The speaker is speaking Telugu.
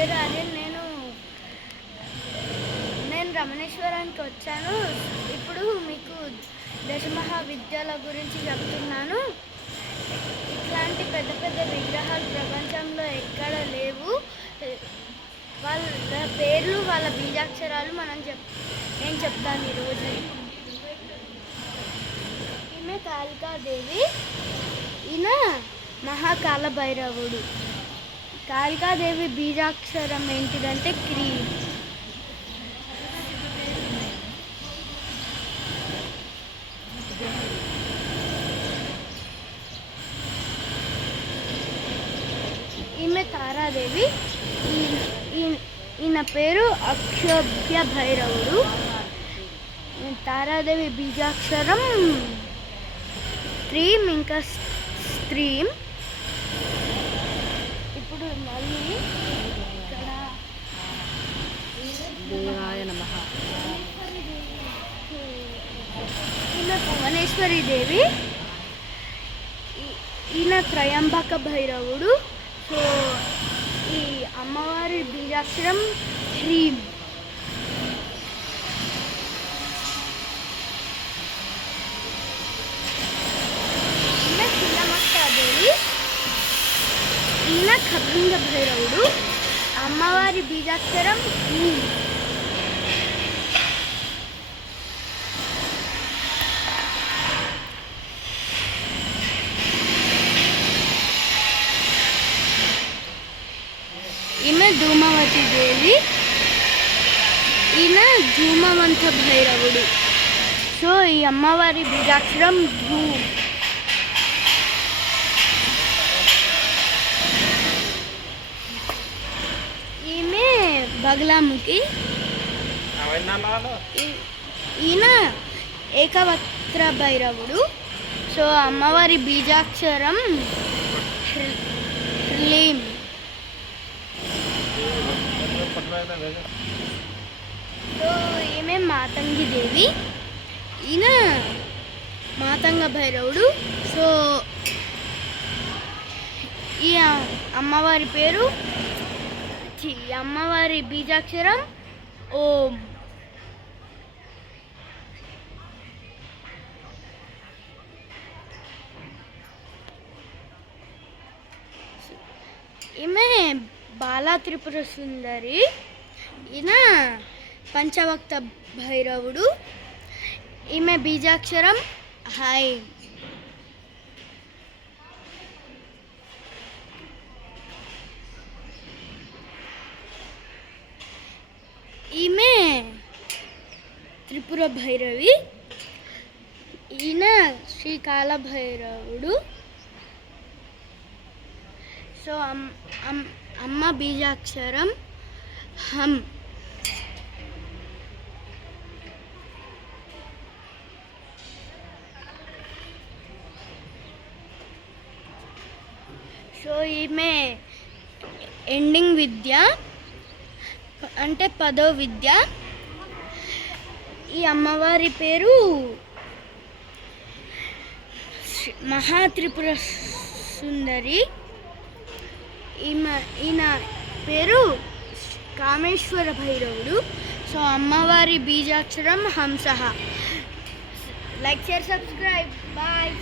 పేరు ఆర్యన్. నేను రమణేశ్వరానికి వచ్చాను. ఇప్పుడు మీకు దశమహావిద్యాల గురించి చెప్తున్నాను. ఇట్లాంటి పెద్ద పెద్ద విగ్రహాలు ప్రపంచంలో ఎక్కడ లేవు. వాళ్ళ పేర్లు, వాళ్ళ బీజాక్షరాలు నేను చెప్తాను ఈరోజు. ఈమె కాళికాదేవి, ఈయన మహాకాల భైరవుడు. కాళికాదేవి బీజాక్షరం ఏంటిదంటే క్రీమ్. ఈమె తారాదేవి, ఈయన పేరు అక్షోభ్య భైరవుడు. తారాదేవి బీజాక్షరం స్త్రీం, ఇంకా స్త్రీం. ఇప్పుడు మళ్ళీ ఇక్కడ ఈయన భువనేశ్వరి దేవి, ఈయన త్రయంబక భైరవుడు. సో ఈ అమ్మవారి బీజాక్షరం హ్రీం. ఈయన చిన్నమస్తాదేవి, ఈయన ఖభంగ భైరవుడు. అమ్మవారి బీజాక్షరం హ్రీం. ఈమె ధూమవతి దేవి, ఈయన ధూమవంత భైరవుడు. సో ఈ అమ్మవారి బీజాక్షరం ధూ. ఈమె బగలాముఖి, ఈయన ఏకవక్త్ర భైరవుడు. సో అమ్మవారి బీజాక్షరం హ్రీం. సో ఈమె మాతంగి దేవి, ఈయన మాతంగ భైరవుడు. సో ఈ అమ్మవారి పేరు, అమ్మవారి బీజాక్షరం ఓం. ఈమె బాలా త్రిపుర సుందరి, ఈయన పంచవక్త భైరవుడు. ఈమె బీజాక్షరం హై. ఈమె త్రిపుర భైరవి, ఈయన శ్రీకాళ భైరవుడు. సో అమ్మ బీజాక్షరం హం. సో ఈమె ఎండింగ్ విద్య అంటే 10వ విద్య. ఈ అమ్మవారి పేరు మహాత్రిపుర సుందరి. ఈయన పేరు కామేశ్వర భైరవుడు. సో అమ్మవారి బీజాక్షరం హంస. Like, share, subscribe. బాయ్.